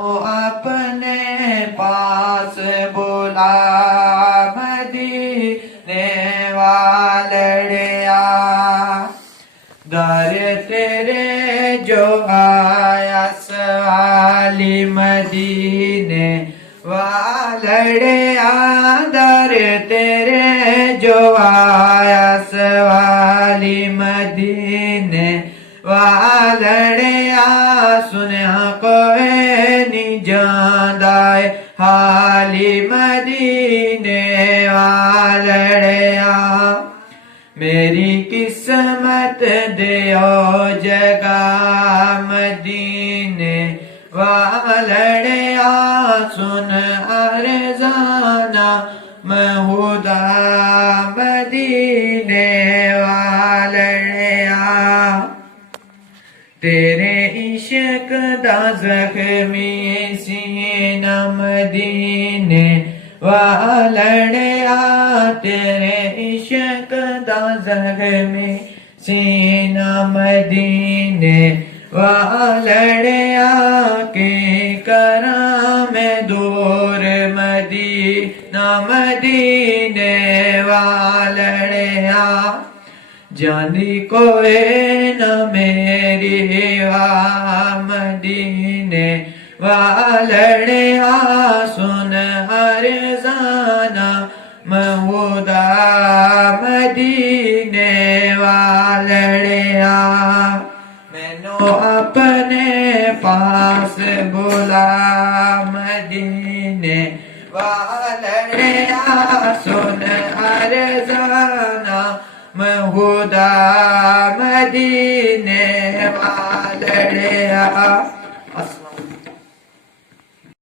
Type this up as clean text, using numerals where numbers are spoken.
अपने पास बुला मदीने वालड़िया दर तेरे जो आया सवाली मदीने वालड़िया दर तेरे जो आया सवाली मदीने वालड़िया सुनया कोई नी जांदाए हाली मदीने वालड़िया मेरी किस्मत दियो जगा मदीने वालड़िया सुन अरज़ाना महूदा मदीने वालड़िया तेरे इश्क दा ज़ख्मी सीना मदीने वालड़िया तेरे इश्क दा ज़ख्मी सीना मदीने वालड़िया के कराम दूर मदीना मदीने वालड़िया जानी कोई न मेरी वा मदीने वालड़िया सुन अरज़ाना महूदा मदीने वालड़िया मैनू अपने पास बुला मदीने वालड़िया सुन अरज़ाना महूदा मदीने वालड़िया